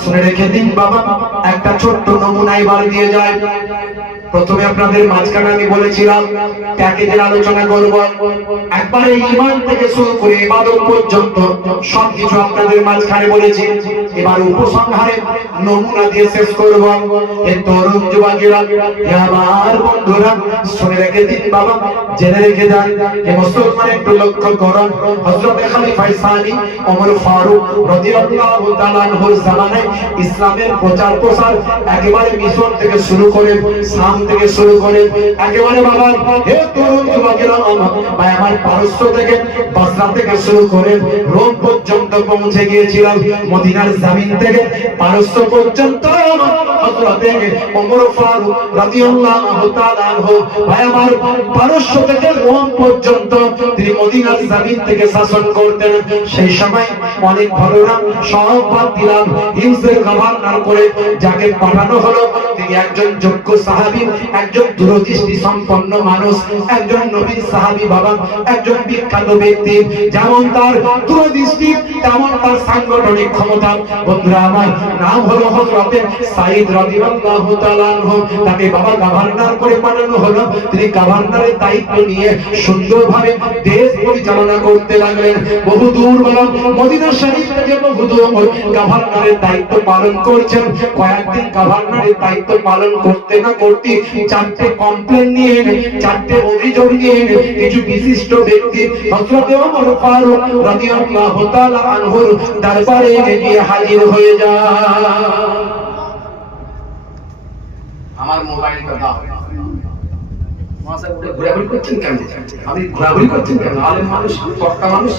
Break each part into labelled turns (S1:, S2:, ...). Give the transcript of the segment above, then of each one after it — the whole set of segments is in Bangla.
S1: শুনে রেখে দিন বাবা একটা ছোট্ট নমুনা এবার দিয়ে যায়। প্রথমে আপনাদের মাঝখানে আমি বলেছিলাম, প্যাকেজের আলোচনা করব। একবারে ইমান থেকে শুরু করে ইবাদত পর্যন্ত সবকিছু আপনাদের মাঝখানে বলেছি। এবার উপসংহারে নমুনা দিয়ে শেষ করব। এই তরুণ যুবকেরা, এ আমার বন্ধুরা, শুনে রেখে দিন বাবা, জেনে রেখে যান যে মুসলমান একটু লক্ষ্য করুন। হযরত খলিফা সানি, ওমর ফারুক রাদিয়াল্লাহু তাআলা আনহুর জামানায় ইসলামের প্রচার প্রসার একেবারে মিশর থেকে শুরু করে শাম থেকে শুরু করে একেবারে বাবা হে তরুণ যুবকেরা ভাই, আমার পারস্য থেকে বাসরা থেকে শুরু করে রোম পর্যন্ত পৌঁছে গিয়েছিলাম। মদিনার জামিন থেকে পারস্য পর্যন্ত তিনি শাসন করতেন। সেই সময় অনেক দিলাম যাকে হলো, তিনি একজন যোগ্য সাহাবী একজন দূরদৃষ্টি সম্পন্ন মানুষ, একজন নবীন সাহাবী বাবা, একজন বিখ্যাত ব্যক্তি, যেমন তার দূরদৃষ্টি তেমন তার সাংগঠনিক ক্ষমতা। বন্ধুরা, আমার নাম হলো হযরতে সাইদ রাদিয়াল্লাহু তাআলা তাকে বাবা গভর্নর করে পাঠানো হলো। তিনি গভর্নরের দায়িত্ব নিয়ে সুন্দরভাবে দেশ পরিচালনা করতে লাগলেন। বহু দূর বাবা মদিনা শরীফ থেকে বহু দূর গভর্নরের দায়িত্ব পালন করছেন। কয়েকদিন গভর্নরের দায়িত্ব পালন করতে না করতে চারটে কমপ্লেন নিয়ে চারটে অভিযোগ নিয়ে কিছু বিশিষ্ট ব্যক্তি, হযরত ওমর ফারুক রাদিয়াল্লাহু তাআলা আনহুর দরবারে গিয়ে হাজির হয়ে যায়
S2: আমার মোবাইলটা দাও।
S1: ঘোরাঘুরি করছেন কেন? আপনি ঘোরাঘুরি করছেন কেন? আলেম মানুষ, কর্তা মানুষ?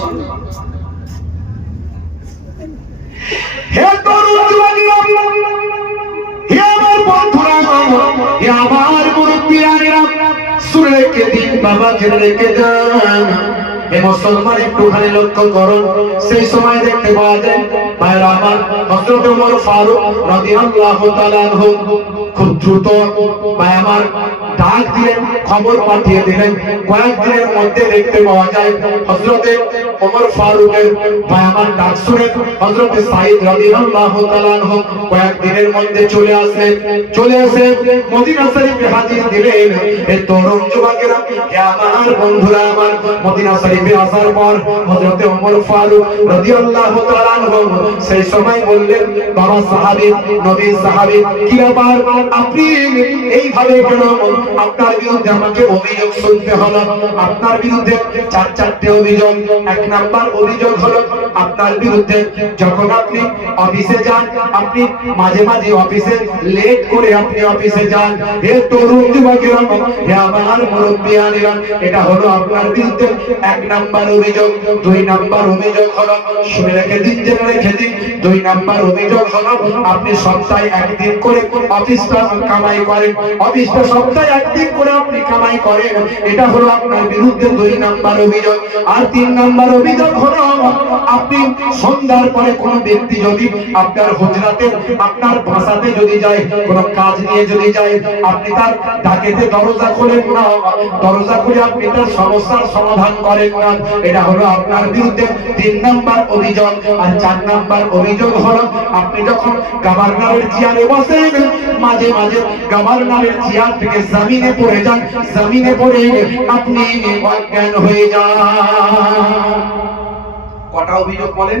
S1: হে তরুণ বন্ধুরা, হে আমার লক্ষ্য করুন। সেই সময় দেখতে পাওয়া যায় ভাইরা আমার হযরত ওমর ফারুক রাদিয়াল্লাহু তাআলা খুব দ্রুত ভাই আমার ডাক দিলেন খবর পাঠিয়ে দিলেন। কয়েকদিনের মধ্যে দেখতে পাওয়া যায়, হযরতে ওমর ফারুকের আমার ডাক শুনে হযরতে সাইদ রাদিয়াল্লাহু কয়েকদিনের মধ্যে চলে আসলেন। চলে এসে মদিনা শরীফে হাজির দিলেন। এই তরুণ যুবকেরা আমার বন্ধুরা, আমার মদিনা শরীফে আসার পর হযরতে ওমর ফারুক রাদিয়াল্লাহু তাআলা সেই সময় বললেন, বাবা সাহাবী, নবী সাহাবী, কি ব্যাপার? আপনি এইভাবে কেন আপনার বিরুদ্ধে আমাকে অভিযোগ শুনতে হলো। আপনার বিরুদ্ধে চার চারটে অভিযোগ। এক নাম্বার অভিযোগ হলো, আপনার বিরুদ্ধে যখন আপনি অফিসে যান, আপনি মাঝে মাঝে অফিসে লেট করে আপনি অফিসে যান। হে তরুণ যুবকেরা, হে আমার মুরব্বিয়ানেরা, এটা হলো আপনার বিরুদ্ধে এক নাম্বার অভিযোগ। দুই নাম্বার অভিযোগ হলো, শুনে রেখে দিন, জেনে রেখে দিন। দুই নাম্বার অভিযোগ হলো, আপনি সপ্তাহে একদিন করে অফিসটা কামাই করেন। অফিসটা সপ্তাহে একদিন করে আপনি কামাই করেন, এটা হলো আপনার বিরুদ্ধে দুই নাম্বার অভিযোগ। আর তিন নাম্বার অভিযোগ হলো, আপনি সন্ধ্যার পরে কোনো ব্যক্তি যদি আপনার হুজরাতে, আপনার ভাষাতে যদি যায়, কোনো কাজ নিয়ে যদি যায়, আপনি তার ডাকেতে দরজা খোলেন না। দরজা খুলে আপনি তার সমস্যার সমাধান করেন না। এটা হলো আপনার বিরুদ্ধে তিন নাম্বার অভিযোগ। আর চার নাম্বার অভিযোগ হলো, আপনি যখন গভর্নরের চেয়ারে বসেন, মাঝে মাঝে গভর্নরের চেয়ার থেকে জমিনে পড়ে যান জমিনে পড়ে আপনি অজ্ঞান হয়ে যান।
S2: কটা অভিযোগ বলেন?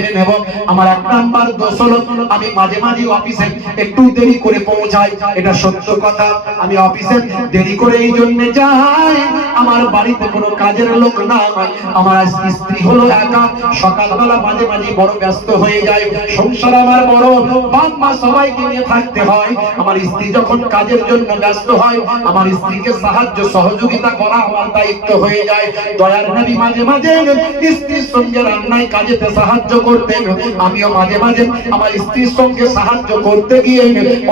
S1: মেনে নেব। আমার এক নাম্বার দোষ হলো আমি মাঝে মাঝে অফিসে একটু দেরি করে পৌঁছাই। এটা সত্য কথা। আমি অফিসে দেরি করে এই জন্য যাই। আমার বাড়িতে কোনো কাজের লোক না। আমার স্ত্রী হলো একা। সকালবেলা মাঝে মাঝে বড় ব্যস্ত হয়ে যায়। সংসার আমার বড়। বাপ, মা সবাইকে নিয়ে থাকতে হয়। আমার স্ত্রী যখন কাজের জন্য ব্যস্ত হয়, আমার স্ত্রীকে সাহায্য, সহযোগিতা করা আমার দায়িত্ব হয়ে যায়। দয়ার নবী মাঝে মাঝে স্ত্রীর সঙ্গে রান্নায় কাজেতে সাহায্য করতেন। আমিও মাঝে মাঝে আমার স্ত্রীর সঙ্গে সাহায্য করতে গিয়ে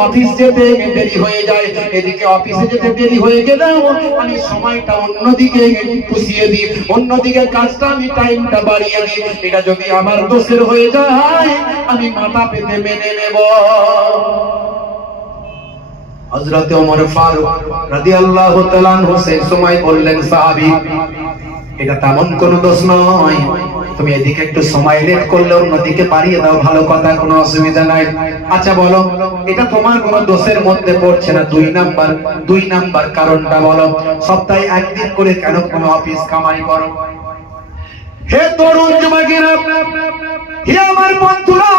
S1: অফিস যেতে দেরি হয়ে যায়। এদিকে অফিসে যেতে দেরি হয়ে গেলেও আমি সময়টা অন্যদিকে পুষিয়ে দিই। অন্যদিকে কাজটা আমি টাইমটা বাড়িয়ে দিই। এটা যদি আমার দোষের হয়ে যায়, আমি মাথা পেতে মেনে নেব। হযরত ওমর ফারুক রাদিয়াল্লাহু তাআলা সেই সময় বললেন, সাহাবী এটা তেমন কোনো দোষ নয়। তুমি এদিকে একটু সময় লেট করলে অন্যদিকে বাড়িয়ে দাও, ভালো কথা, কোনো অসুবিধা নাই। আচ্ছা বলো, এটা তোমার কোনো দোষের মধ্যে পড়ছে না? দুই নাম্বার দুই নাম্বার কারণটা বলো। সপ্তাহে একদিন করে কেন কোনো অফিস কামাই করো? হে তরুণ যুবকেরা, হে আমার বন্ধুরা,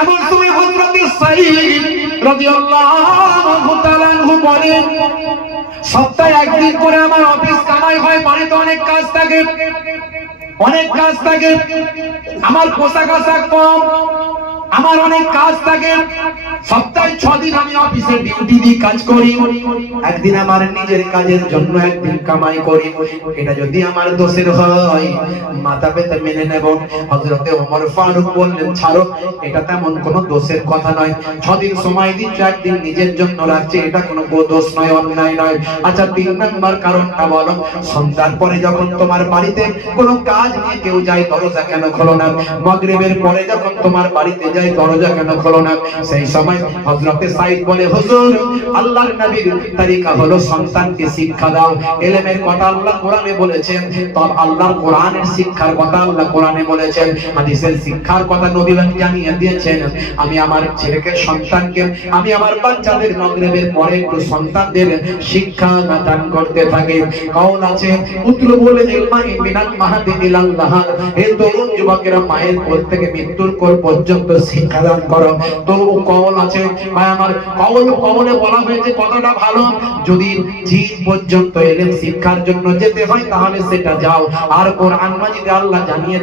S1: এমন তুমি হযরত সাইদ রাদিয়াল্লাহু তাআলা বলেন সপ্তাহে একদিন করে আমার অফিস কামাই হয়, বাড়িতে অনেক কাজ থাকে। অনেক কাজ থাকে। আমার পোশাক আশাক কম। আমার অনেক কাজ থাকে। সপ্তাহে ছ দিন আমি অফিসে ডিউটি দিয়ে কাজ করি। একদিন আমার নিজের কাজের জন্য একদিন কামাই করি। এটা যদি আমার দোষের হয়, মাথা পেতে মেনে নেব। হজরতে ওমর ফারুক বললেন, ছাড়ো, এটা তেমন কোনো দোষের কথা নয়। ছদিন সময় দিচ্ছে, একদিন নিজের জন্য রাখছে। এটা কোনো দোষ নয়, অন্যায় নয়। আচ্ছা তিন নাম্বার কারণটা বলো। সন্ধ্যার পরে যখন তোমার বাড়িতে কোনো কাজ নিয়ে কেউ যায়, দরজা কেন খোলো না? মগরিবের পরে যখন তোমার বাড়িতে যায় দরজা কেন খোলো না? সেই সময় হযরতে সাইদ বলে, হুজুর, আল্লাহর নবীর তরিকা হলো সন্তানকে শিক্ষা দাও। এলেমের কথা আল্লাহ কোরআনে বলেছেন। তো আল্লাহর কোরআনের শিক্ষার কথা আল্লাহ কোরআনে বলেছেন। হাদিসের শিক্ষার কথা নবী জানিয়ে দিয়েছেন, আমি আমার ছেলেকে, সন্তানকে, আমি আমার বাচ্চাদের মগরিবের পরে একটু সন্তানদের শিক্ষা দান করতে থাকি। কাউল আছে, পুত্র বলে, ইলমাই মিনাল মাহাদি ইলাল্লাহ। হে তরুণ যুবকেরা মায়ের কোল থেকে মৃত্যুর কোল পর্যন্ত করো। আছে। ভাই, আমার বলা হয়েছে কতটা ভালো। যদি জিন পর্যন্ত শিক্ষার জন্য যেতে হয়, তাহলে সেটা যাও। আর কোরআন মাজিদে আল্লাহ জানিয়ে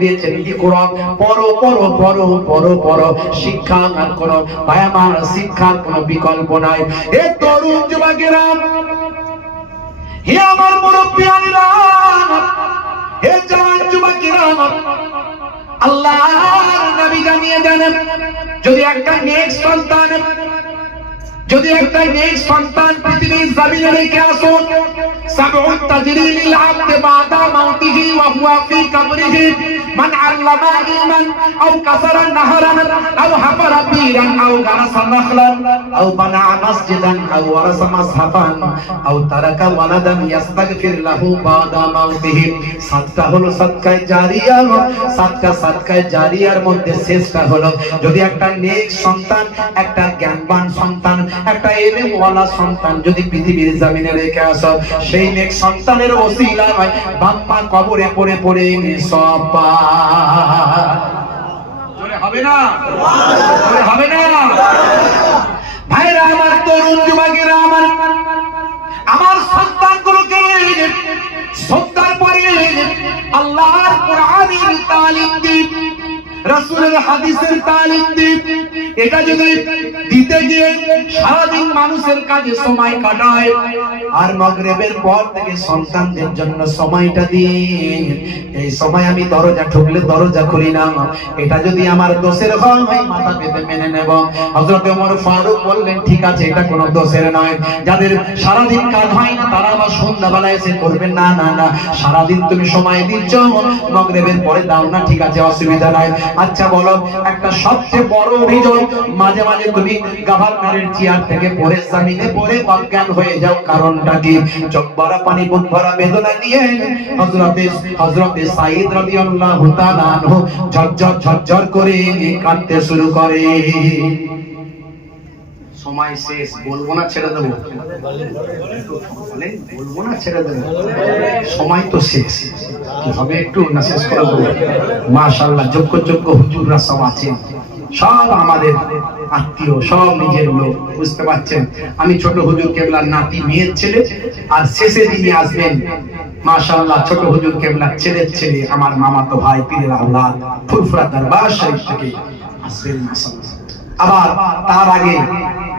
S1: পড়ো পড়ো পড়ো পড়ো পড়ো। শিক্ষা কোনো ভাই, আমার শিক্ষার কোনো বিকল্প নাই। হে তরুণ যুবকেরা, হে আমার মুরব্বিয়ানিরা হে যুবকেরা আল্লাহর নবী জানিয়ে দেন, যদি একটা নেক সন্তান, যদি একটা নেক সন্তান পৃথিবীর জমিনে রেখে আসুন, সাবউন তাজরি লিল আবদ বাদা মাউতিহি ওয়া হুয়া ফি কবরিহি। মান আল্লামা ইলমান আও কাসারা নাহরান, আও হাফারা বীরান আও গারাসা নাখলান, আও বানা মসজিদান, আও ওয়ারাসা মাসহাফান আও তারাকা ওয়ালাদান ইস্তাগফির লাহু বাদা মাউতিহি সাতটা হলো সাদকায়ে জারিয়া সাতটা সাদকায়ে জারিয়ার মধ্যে শেষটা হলো, যদি একটা নেক সন্তান, একটা জ্ঞানবান সন্তান একটা এলেমওয়ালা সন্তান যদি পৃথিবীর জমিনে রেখে আসো, সেই নেক সন্তানের ওসিলায় বাপ্পা কবরে পড়ে পড়ে সব হবে না? ভাইরা, আমার তরুণ যুবকেরা, আমার আমার সন্তানগুলোকে সন্তান পরে আল্লাহর কোরআনের তালিম দিন। রাসূলের হাদিসের তালিম দিন। এটা যদি দিতে গিয়ে সারাদিন মানুষের কাজে সময় কাটায়, আর মাগরিবের পর থেকে সন্তানদের জন্য সময়টা দিন। এই সময় আমি দরজা ঠুকলে দরজা খুলি না। এটা যদি আমার দোষের হয় মাথা পেতে মেনে নেব। হযরত ওমর ফারুক বললেন, ঠিক আছে, এটা কোনো দোষের নয়। যাদের সারাদিন কাজ হয় না, তারা আবার সন্ধ্যাবেলা এসে করবেন। না না না, সারাদিন তুমি সময় দিচ্ছ, মগরেবের পরে দাও না, ঠিক আছে, অসুবিধা নাই। আচ্ছা বলো, একটা সবচেয়ে বড় অভিযোগ, মাঝে মাঝে তুমি গভর্নরের চেয়ার থেকে পড়ে জামিনে পড়ে অজ্ঞান হয়ে যাও। কারণটা কি? চোখ ভরা, পানি বুক ভরা, বেদনা নিয়ে হযরতে হযরতে সাইদ রাদিয়াল্লাহু তাআলা ঝরঝর ঝরঝর করে কাঁদতে শুরু করে।
S2: সময় শেষ, বলব না ছেড়ে দেবো।
S1: বলব না ছেড়ে দেবো। সময় তো শেষ।
S2: কি হবে একটু না শেষ করে দেবো মাশাল্লাহ যোগ্য যোগ্য হুজুররা সব আছেন সব আমাদের আত্মীয়, সব নিজের লোক, বুঝতে পারছেন? আমি ছোট হুজুর কেবলার নাতি, মেয়ের ছেলে, আর শেষে যিনি আসবেন মাশাল্লাহ ছোট হুজুর কেবলার ছেলের ছেলে, আমার মামাতো ভাই, পীরের আহ্লাদ ফুরফুরা দরবার শরীফ থেকে আসবেন মাশাল্লাহ আবার তার আগে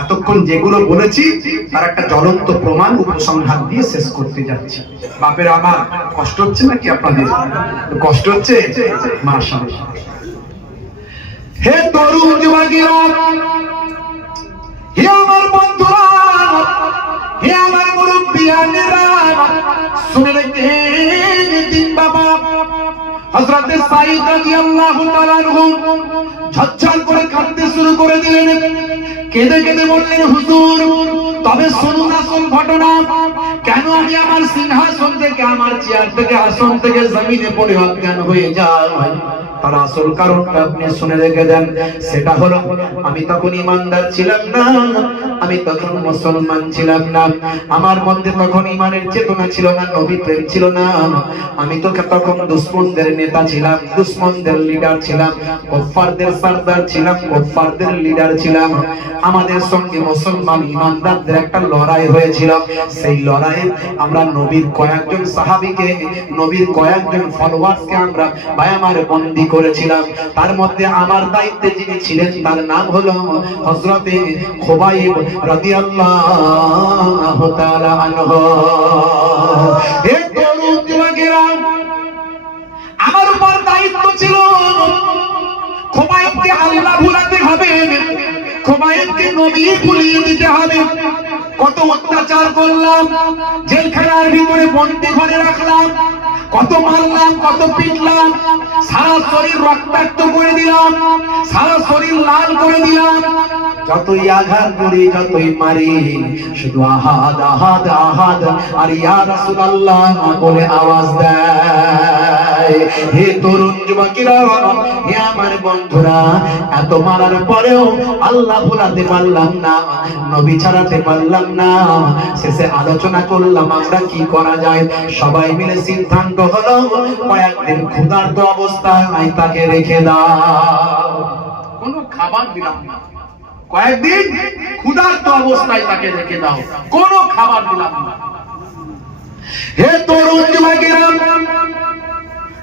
S2: এতক্ষণ যেগুলো বলেছি, তার একটা জ্বলন্ত প্রমাণ, উপসংহার দিয়ে শেষ করতে যাচ্ছি। বাপের আমার, কষ্ট হচ্ছে নাকি আপনাদের? কষ্ট হচ্ছে? মাশাআল্লাহ।
S1: হে তরুণ হে আমার বন্ধুরা, হে আমার মুরব্বিয়ানেরা শুনে রেখে দিন বাবা হযরতে সাইদ রাদিয়াল্লাহু তাআলা আনহু করে কাঁদতে শুরু করে দিলেন। কেঁদে কেঁদে বললেন, হুজুর, তবে শুনুন আসল ঘটনা। কেন আমি আমার সিংহাসন থেকে, আমার চেয়ার থেকে, আসন থেকে জমিনে অজ্ঞান হয়ে যাই? তার আসল কারণটা আপনি শুনে রেখে দেন, সেটা হলো, আমি তখন ইমানদার ছিলাম না, আমি তখন মুসলমান ছিলাম না, আমার মধ্যে তখন ইমানের চেতনা ছিল না, নবী প্রেম ছিল না, আমি তো তখন দুশ্মনদের নেতা ছিলাম, দুশ্মনদের লিডার ছিলাম কফারদের সর্দার ছিলাম কফারদের লিডার ছিলাম। আমাদের সঙ্গে মুসলমান ইমানদারদের একটা লড়াই হয়েছিল, সেই লড়াইয়ে আমরা নবীর কয়েকজন সাহাবীকে, নবীর কয়েকজন ফলোয়ার্সকে আমরা ভাই আমার বন্দী করেছিলাম। তার মধ্যে আমার দায়িত্বে যিনি ছিলেন, তার নাম হলো হযরতে খুবাইব আমার উপর দায়িত্ব ছিল খোবাইবকে আল্লাহ ভুলাতে হবে, খোবাইবকে নবী ভুলিয়ে দিতে হবে। কত অত্যাচার করলাম, জেলখানার ভিতরে বন্দি ঘরে রাখলাম, কত মারলাম, কত পিটলাম সারা শরীর রক্তাক্ত করে দিলাম, সারা শরীর লাল করে দিলাম। যতই আঘাত করি, যতই মারি, শুধু আহাদ আহাদ আহাদ। আর ইয়া রাসূলুল্লাহ বলে আওয়াজ দেয়। হে তরুণ যুবকেরা, হে আমার বন্ধুরা, এত মারার পরেও আল্লাহ ভুলাতে পারলাম না, নবী ছাড়াতে পারলাম না। শেষে আলোচনা করলাম, আমরা কি করা যায়? সবাই মিলে সিদ্ধান্ত হলো, কয়েকদিন ক্ষুধার্ত অবস্থায় তাকে রেখে দাও।
S2: কোনো খাবার দিলাম না। কয়েকদিন ক্ষুধার্ত অবস্থায় তাকে রেখে দাও। কোনো খাবার দিলাম না।
S1: হে তরুণ যুবকেরা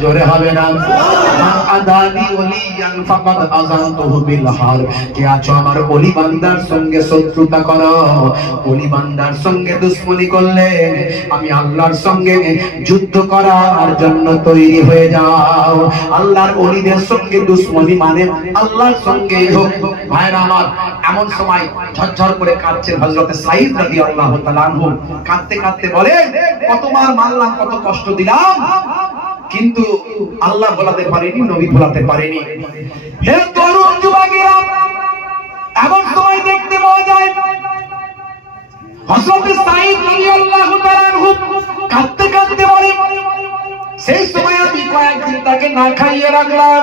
S1: জোরে হবে না। আল্লাহর সঙ্গে আল্লাহর সঙ্গে দুশ্মনী মানে আল্লাহর সঙ্গে হোক। ভাইরা আমার, এমন সময় ঝরঝর করে কাঁদছেন হযরত সাইদ রাদিয়াল্লাহু তাআলা আনহু। কাঁদতে কাঁদতে বলে কতবার মারলাম, কত কষ্ট দিলাম? কিন্তু আল্লাহ বলাতে পারেনি, নবী বলাতে পারেনি। হে তরুণ যুবকেরা এমন সময় দেখতে পাওয়া যায়, হযরত রাদিয়াল্লাহু কাঁদতে কাঁদতে বলে, সেই সময় আমি কয়েকদিন তাকে না খাইয়ে রাখলাম,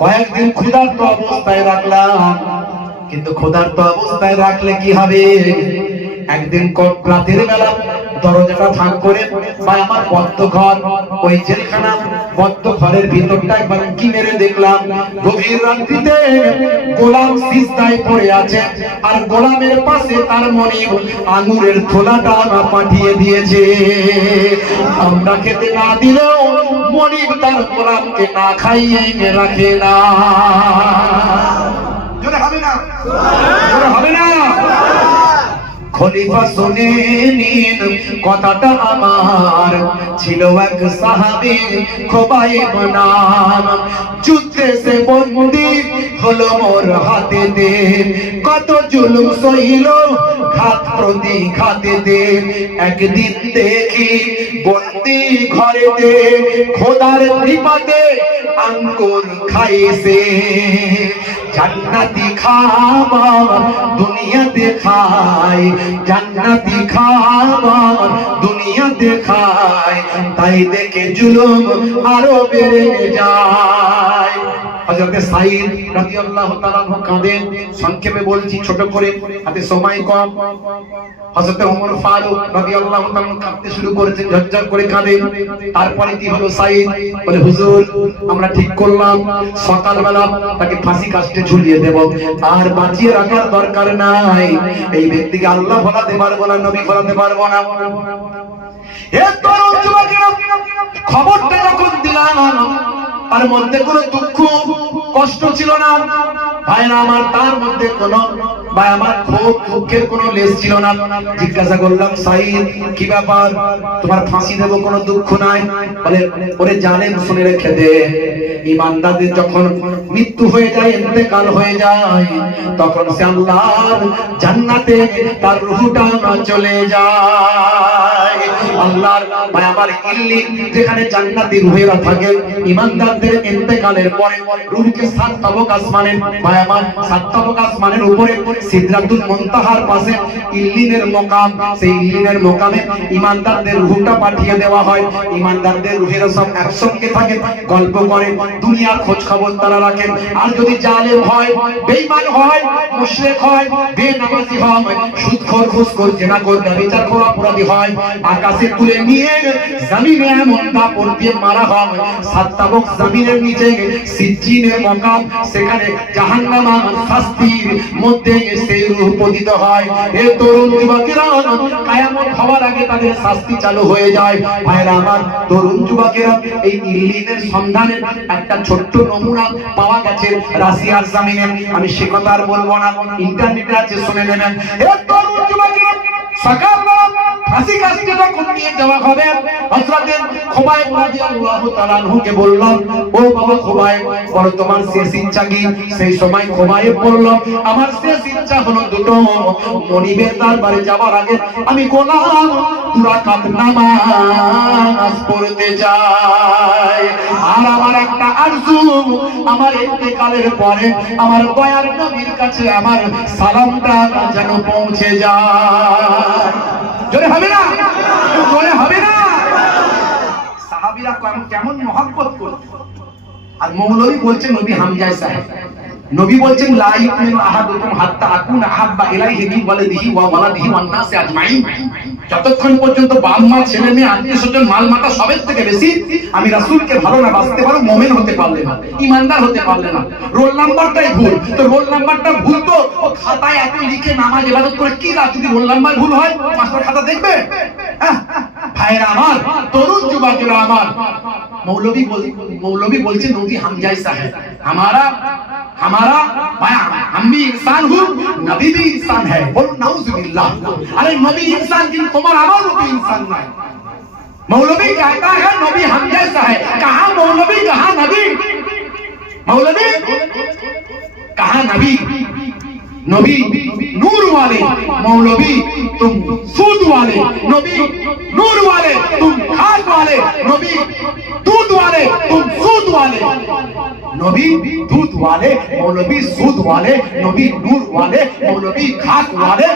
S1: কয়েকদিন ক্ষুধার্ত অবস্থায় রাখলাম, কিন্তু ক্ষুধার্ত অবস্থায় রাখলে কি হবে? একদিন রাতের বেলা দরজাটা ফাঁক করে বা আমার বদ্ধ ঘর। ওই জেলখানা বদ্ধ ঘরের ভিতরটা একবার কি মেরে দেখলাম। গভীর রাত্রিতে গোলাম সিজদায় পড়ে আছে আর গোলামের পাশে তার মনে আঙুরের থোলাটা পাঠিয়ে দিয়েছে। আমরা খেতে না দিলেও মনিব তার গোলামকে না খাইয়ে রাখে না। জোরে হবে না। জোরে হবে না। খলিফা শুনে নিন, কথাটা আমার। ছিল এক সাহাবি খোবাইব নাম যুদ্ধে সে বন্দি হলো মোর হাতে দে কত জুলুম সইল ঘাত প্রতি ঘাতে দে একদিন দেখি বন্দি ঘরে দে খোদার বিপদে আঙ্গুর খাইছে। জান্নাতি খাবার দুনিয়াতে খাই জান্নাতি খাবার দুনিয়াতে খাই তাই দেখে জুলুম আরও বেড়ে যায়। হযরতে সাইদ রাদিয়াল্লাহু তাআলা কাঁদেন, সংক্ষেপে বলছি, ছোট করে, হাতে সময় কম। হযরতে ওমর ফারুক রাদিয়াল্লাহু তাআলা কাঁদতে শুরু করেছেন, ঝরঝর করে কাঁদেন। তারপরে কি হলো সাইদ বলে, হুজুর, আমরা ঠিক করলাম। সকালবেলা তাকে ফাঁসি কাস্টে ঝুলিয়ে দেব। আর বাঁচিয়ে রাখার দরকার নাই। এই ব্যক্তিকে আল্লাহ ফলাতে পারব না, নবী ফলাতে পারব না। খবরটা যখন দিলাম তার মধ্যে কোনো দুঃখ, কষ্ট ছিল না। ভাইরা আমার তার মধ্যে কোনো ভাই আমার ক্ষোভ দুঃখের কোনো লেস ছিল না। জিজ্ঞাসা করলাম, সাইদ, কি ব্যাপার? তোমার ফাঁসি দেবো কোনো দুঃখ নাই? বলে, ওরে জানেন শুনে রেখে দে। ইমানদারদের যখন মৃত্যু হয়ে যায়, ইন্তেকাল হয়ে যায়, তখন সে আল্লাহর জান্নাতে তার রুহটা চলে যায়। আল্লাহর ভাই, আমার ইল্লি যেখানে জান্নাতি রুহেরা থাকে ইমানদারদের ইন্তেকালের পরে রুহকে সাত তবক আসমানের ভাই সাত তবক আসমানের উপরে সিদরাতুল মুনতাহার পাশে ইল্লিনের মোকাম, সেই ইল্লিনের মোকামে ইমানদারদের রুহটা পাঠিয়ে দেওয়া হয়। ইমানদারদের রুহেরা সব একসঙ্গে থাকে, গল্প করে, দুনিয়ার খোঁজ খবর তারা রাখেন। আর যদি জালেম হয়, বেঈমান হয়, মুশরিক হয়, বেনামাজি হয়, সুদখোর, ঘুষখোর, জেনাখোর ব্যভিচারখোর অপরাধী হয়, আকাশে তুলে নিয়ে জমিনে এমন কাপড় দিয়ে মারা হয়। সাত্তাবক জমিনের নিচে সিজ্জিনের মকাম, সেখানে জাহান্নামা শাস্তির মধ্যে সেই রূপ হয়। এ তরুণ যুবকেরা, কায়ামত হওয়ার আগে তাদের শাস্তি চালু হয়ে যায়। ভাইরা আমার, তরুণ যুবকেরা, এই ইল্লিনের সন্ধানের একটা ছোট্ট নমুনা পাওয়া গেছে রাশিয়ার জামিনে। আমি সে কথা আর বলব না, ইন্টারনেটে আছে, শুনে নেবেন। এ তরুণ যুবকেরা সকালবেলা ফাঁসি কাজকে যখন নিয়ে যাওয়া হবে হযরতের খোবাইব রাদিয়াল্লাহু তাআলা আনহুকে বললাম ও বাবা খোবাইব বলো তোমার শেষ ইচ্ছা কি সেই সময় খোবাইব বলল আমার শেষ ইচ্ছা হলো দুটো। মনিবের দরবারে যাওয়ার আগে আমি গোলাম দুরাকাত নামাজ পড়তে যাই। আর আমার একটা আরজু, আমার ইন্তেকালের পরে আমার দয়ার নবীর কাছে আমার সালামটা যেন পৌঁছে যায়। জোরে হবে না? জোরে হবে না? কেমন মহাব্বত করত আর মৌলভী বলছেন, নবী হামজায় সাহেব। নবী বলছেন, লা ইউমিনু হাত্তা আকুন আহাব্বা ইলাইহি মিন ওয়ালিদিহি ওয়া ওয়ালাদিহি ওয়ান নাসি আজমাইন। যতক্ষণ পর্যন্ত বাম মা, ছেলে মেয়ে, আত্মীয় স্বজন, মাল মাতা সবের থেকে বেশি, আমি রাসুলকে ভালো না বাঁচতে পারো, মোমেন হতে পারলে না, ইমানদার হতে পারলে না। রোল নাম্বারটাই ভুল। তো রোল নাম্বারটা ভুল তো, ও খাতায় এত লিখে নামাজ এবাদত করে কি লাভ যদি রোল নাম্বার ভুল হয়, মাস্টার খাতা দেখবে? ভাইরা আমার, তরুণ যুবকেরা আমার। মৌলবী মৌলবী বলছে নদী হামজাই সাহেব। আমারা हमारा भाई हम भी इंसान हूँ, नबी भी इंसान है। बोलो, नाउजुबिल्लाह। अरे, नबी इंसान जिन तुम्हारा हमारा भी इंसान नहीं मौलवी कहता है, नबी हम जैसा है। कहा मौलवी, कहा नबी? मौलवी, कहा नबी? नबी नूर वाले, मौलवी तुम सूद वाले। नबी नूर वाले तुम खाद वाले। नबी दूध वाले तुम सूद वाले। नबी दूध वाले, मौलवी सूद वाले, नबी नूर वाले, मौलवी खाक वाले।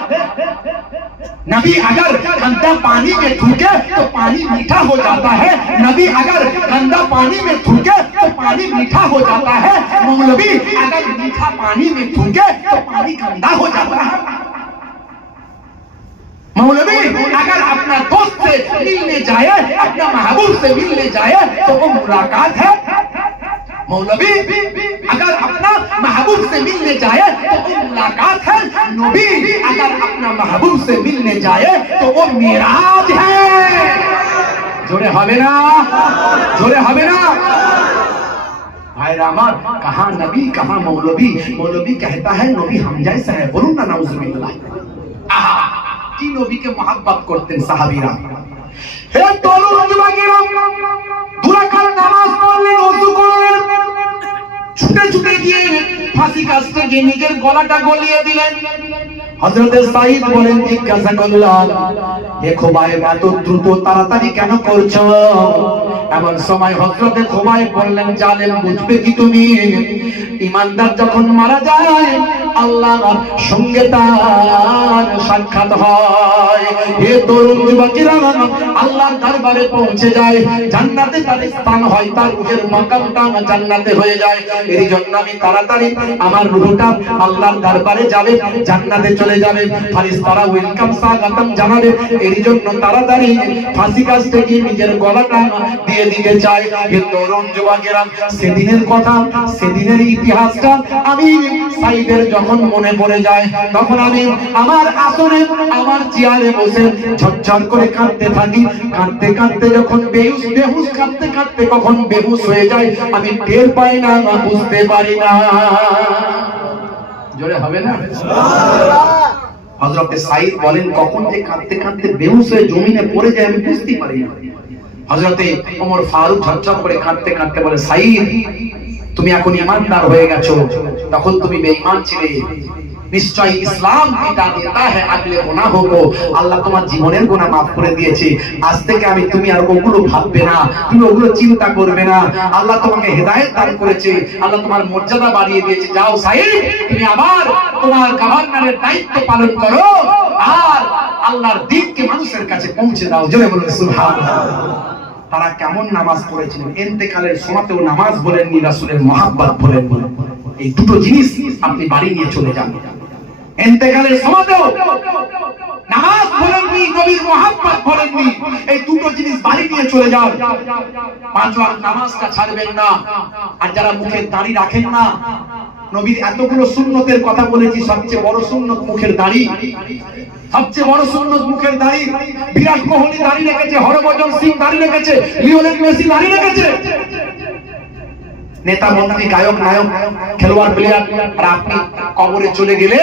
S1: नबी अगर गंदा पानी में थूके तो पानी मीठा हो जाता है। नबी अगर गंदा पानी में थूके तो पानी मीठा हो जाता है। मौलवी अगर मीठा पानी में थूके तो पानी गंदा हो जाता है। मौलवी अगर अपना दोस्त से मिलने जाए, अपना महबूब से मिलने जाए तो वो मुलाकात है। मौलवी, अगर अपना महबूब से मिलने जाए तो वो मुलाकात है। नबी, अगर अपना महबूब से मिलने जाए तो वो मिराज है।
S2: जोरे हमेरा ना, जोरे हवे कहा नबी, कहा मौलवी? मौलवी कहता है, नबी, हम जैसा है, बोलू ना नाउजुबिल्ला की नबी के मोहब्बत करते हैं साहबीरा ছুটে ছুটে গিয়ে ফাঁসি গিয়ে নিজের গলাটা গলিয়ে দিলেন। বলেন জিজ্ঞাসা করলাম দেখো ভাই এত দ্রুত তাড়াতাড়ি কেন করছ? এমন সময় হযরতে খোবাই বললেন জালেম বুঝবে কি তুমি? ইমানদার যখন মারা যায় আল্লাহ সঙ্গে তার সাক্ষাৎ হয়। হে তরুণ যুবকেরা, আল্লাহর দরবারে পৌঁছে যায়। জান্নাতে তার স্থান হয়, তার রূহের মাকামটা জান্নাতে হয়ে যায়। এই জন্য আমি তাড়াতাড়ি আমার রূহটা আল্লাহর দরবারে যাবে, জান্নাতে চলে যাবে। ফারিস্তারা ওয়েলকাম স্বাগতম জানাবে। এর জন্য তাড়াতাড়ি ফাঁসি কাছ থেকে নিজের গলাটা দিয়ে দিতে চাই হে তরুণ যুবকেরা। সেদিনের কথা, সেদিনের ইতিহাসটা আমি সাইদের যখন মনে পড়ে যায়, তখন আমি আমার আসনে, আমার চেয়ারে বসে ঝরঝর করে কাঁদতে থাকি। কাঁদতে কাঁদতে যখন বেহুশ বেহুশ, কাঁদতে কাঁদতে কখন বেহুশ হয়ে যায়, আমি টের পাই না বা বুঝতে পারি না। জোরে হবে না? হজরতে সাইদ বলেন, কখন যে কাঁদতে কাঁদতে বেহুশ হয়ে জমিনে পড়ে যায়, আমি বুঝতে পারি না। হজরতে ওমর ফারুক ঝরঝর করে কাঁদতে কাঁদতে বলে সাইদ তুমি এখন ইমানদার হয়ে গেছো। তখন তুমি বেঈমান ছিলে। নিশ্চয় ইসলাম এটা দেতা है আগলে হব আল্লাহ তোমার জীবনের গুনাহ maaf করে দিয়েছে। আজ থেকে আমি তুমি আর ওগুলো ভাববে না। তুমি ওগুলো চিন্তা করবে না। আল্লাহ তোমাকে হেদায়েত দান করেছে। আল্লাহ তোমার মর্যাদা বাড়িয়ে দিয়েছে। যাও সাইদ তুমি আবার তোমার গভর্নরের দায়িত্ব পালন করো। আর আল্লাহর দিনকে মানুষের কাছে পৌঁছে দাও। জয় বলুন, সুবহানাল্লাহ। তারা কেমন নামাজ পড়েছিলেন? এন্তেকালের সময়তেও নামাজ বলেননি রাসূলের মহাব্বত বলেন এই দুটো জিনিস আপনি বাড়ি নিয়ে চলে যান। নবীর পাঁচ নামাজটা ছাড়বেন না। আর যারা দাড়ি রাখেন না এতগুলো সুন্নতের কথা বলেছি, সবচেয়ে বড় সুন্নত মুখের দাড়ি। নেতা গায়ক, নায়ক, খেলোয়াড় প্লেয়ার কবরে চলে গেলে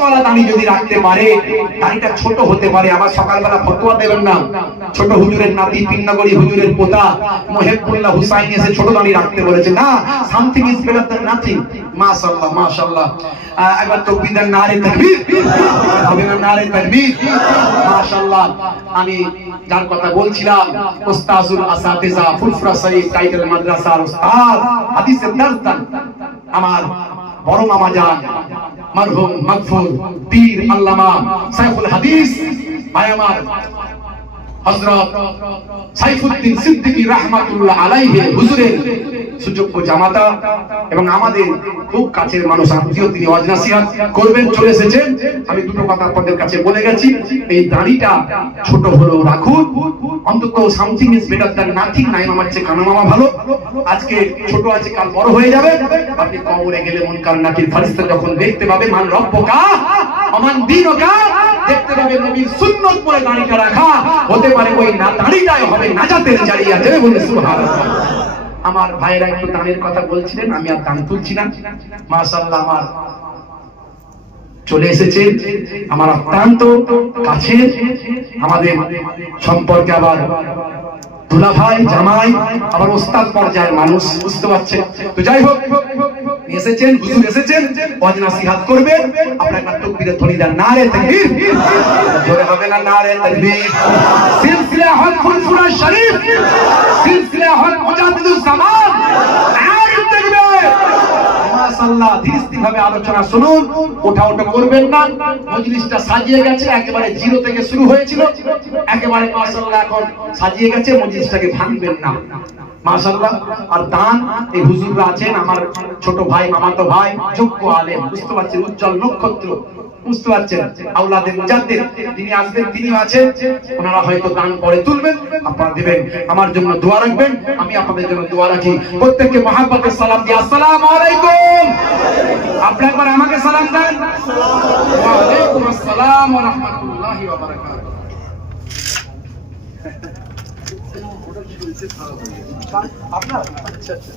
S2: তলা যদি রাখতে পারে ছোট হতে পারে, আবার সকালবেলা ফতোয়া দেবেন না। ছোট হুজুরের নাতি পিন্নগরী হুজুরের পোতা মোহেবুল্লাহ হুসাইন এসে ছোট দাড়ি রাখতে বলেছে। না something is better than nothing মাশাআল্লাহ মাশাআল্লাহ। একবার তকবীর দেন নারে তাকবীর। হবে নারে তাকবীর। মাশাআল্লাহ। আমি যার কথা বলছিলাম উস্তাজুল আসাতিজা ফুলফরা সঈদ টাইটেল মাদ্রাসার উস্তাদ হাদিসের দর্শন আমার বড় মামা যান মরহুম মাগফুর পীর আল্লামা সাইফুল হাদিস, ভাই আমার আমি দুটো কথা আপনাদের কাছে বলে গেছি। এই ছোট রাখুন। অন্তত সামথিং বেটার দ্যান নাথিং নাই চেয়ে কানা মামা ভালো। আজকে ছোট আছে, কাল বড় হয়ে যাবে। আপনি কবরে গেলে মন কার ফারিস্তা যখন দেখতে পাবে মান রব্বকা অমান দেখতে পাবে নবীর সুন্নত পরে দাড়িটা রাখা। হতে পারে ওই না হবে নাজাতের জারিয়া দেবে বলে সুহার আমার ভাইরা একটু দানের কথা বলছিলেন, আমি আর দান তুলছি না। মাশাআল্লাহ, আমার চলে এসেছে। আমার অত্যন্ত কাছে আমাদের সম্পর্কে আবার দুলা ভাই জামাই, আবার ওস্তাদ পর্যায়ের মানুষ, বুঝতে পারছেন? তো যাই হোক এসেছেন, হুজুর এসেছেন ওয়াজ নসিহত করবেন, আপনার একটা তাকবীরের ধ্বনি দেন, নারে তাকবীর জোরে হবে না নারে তাকবীর সিলসিলা হক ফুলফুরা শরীফ, সিলসিলা হক মুজাদ্দিদুজ জামান নারে তাকবীর আলোচনা শুনুন করবেন না। মজলিসটা সাজিয়ে গেছে, একেবারে জিরো থেকে শুরু হয়েছিল। একেবারে এখন সাজিয়ে গেছে, মজলিসটাকে ভাঙবেন না। মাশাআল্লাহ, আর দান, এই হুজুররা আছেন আমার ছোট ভাই, মামাতো ভাই, যোগ্য আলেম, বুঝতে পারছেন, উজ্জ্বল নক্ষত্র। বুঝতে পারছেন? আউলাদের মুজাদ্দিদ তিনি আসবেন তিনিও আছেন। ওনারা হয়তো দান পরে তুলবেন, আপনারা দিবেন। আমার জন্য দোয়া রাখবেন, আমি আপনাদের জন্য দোয়া রাখি। প্রত্যেককে মহাব্বতের সালাম দিয়ে আসসালামু আলাইকুম। আপনি একবার আমাকে সালাম দেন। ওয়া আলাইকুম আসসালাম ওয়া রাহমাতুল্লাহি ওয়া বারাকাতুহু আপনার? আচ্ছা আচ্ছা।